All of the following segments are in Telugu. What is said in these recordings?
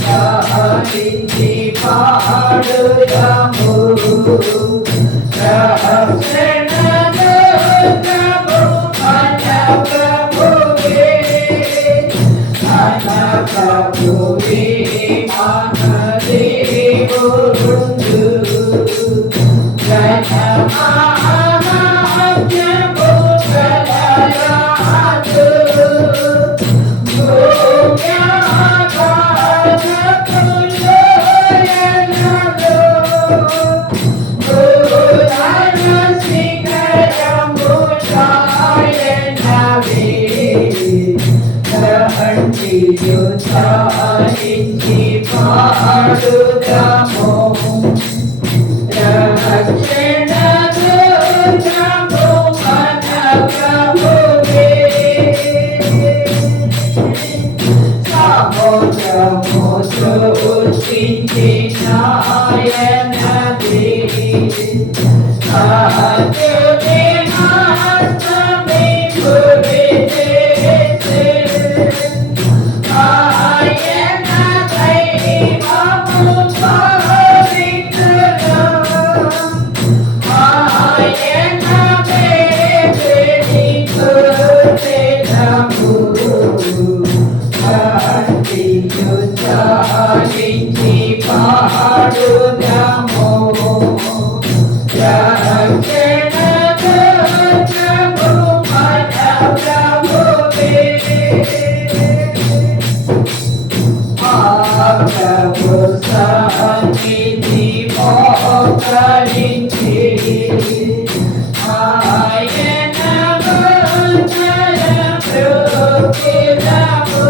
సాధించి పాడుదాము రక్షణను మన ప్రభువే మన దేవుడు జనమాజ్ఞము గలరాజు సాధించి పాడుదాము రక్షణను మన ప్రభువే సముద్రము సృష్టించిన ఆయనదే సాధుని హస్తమే గురిచేసే ఆయన దైవము పవిత్రుడు ఆయన బేబిని గుర్తెదము సాధించి పాడుదాము రక్షణను మన ప్రభువే ప్రభు సన్నిధి మోకరించి ఆయన వందన బ్రోకిలము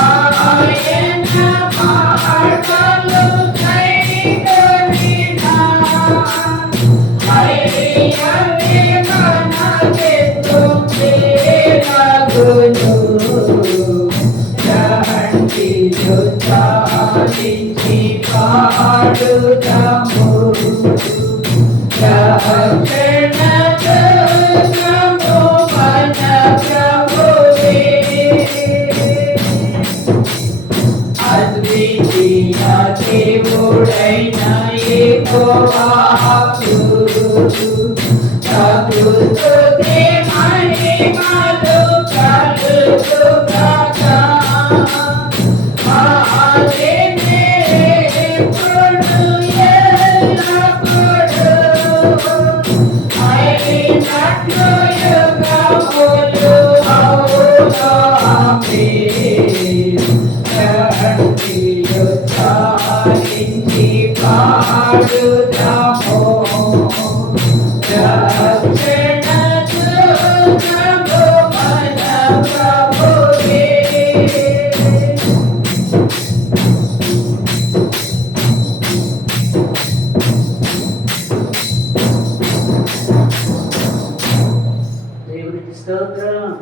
ఆయన మార్గలు కైకొనినా అయ్యవే మనకెంతో ప్రేమగును సాధించి పాడుదాము రక్షణను మన ప్రభువే అద్వితీయ దేవుడైన యెహోవాకు స్తుతి మహిమలు కలుగుగాక సాధించి పాడుదాము రక్షణను మన ప్రభువే దేవునికి స్తోత్రం.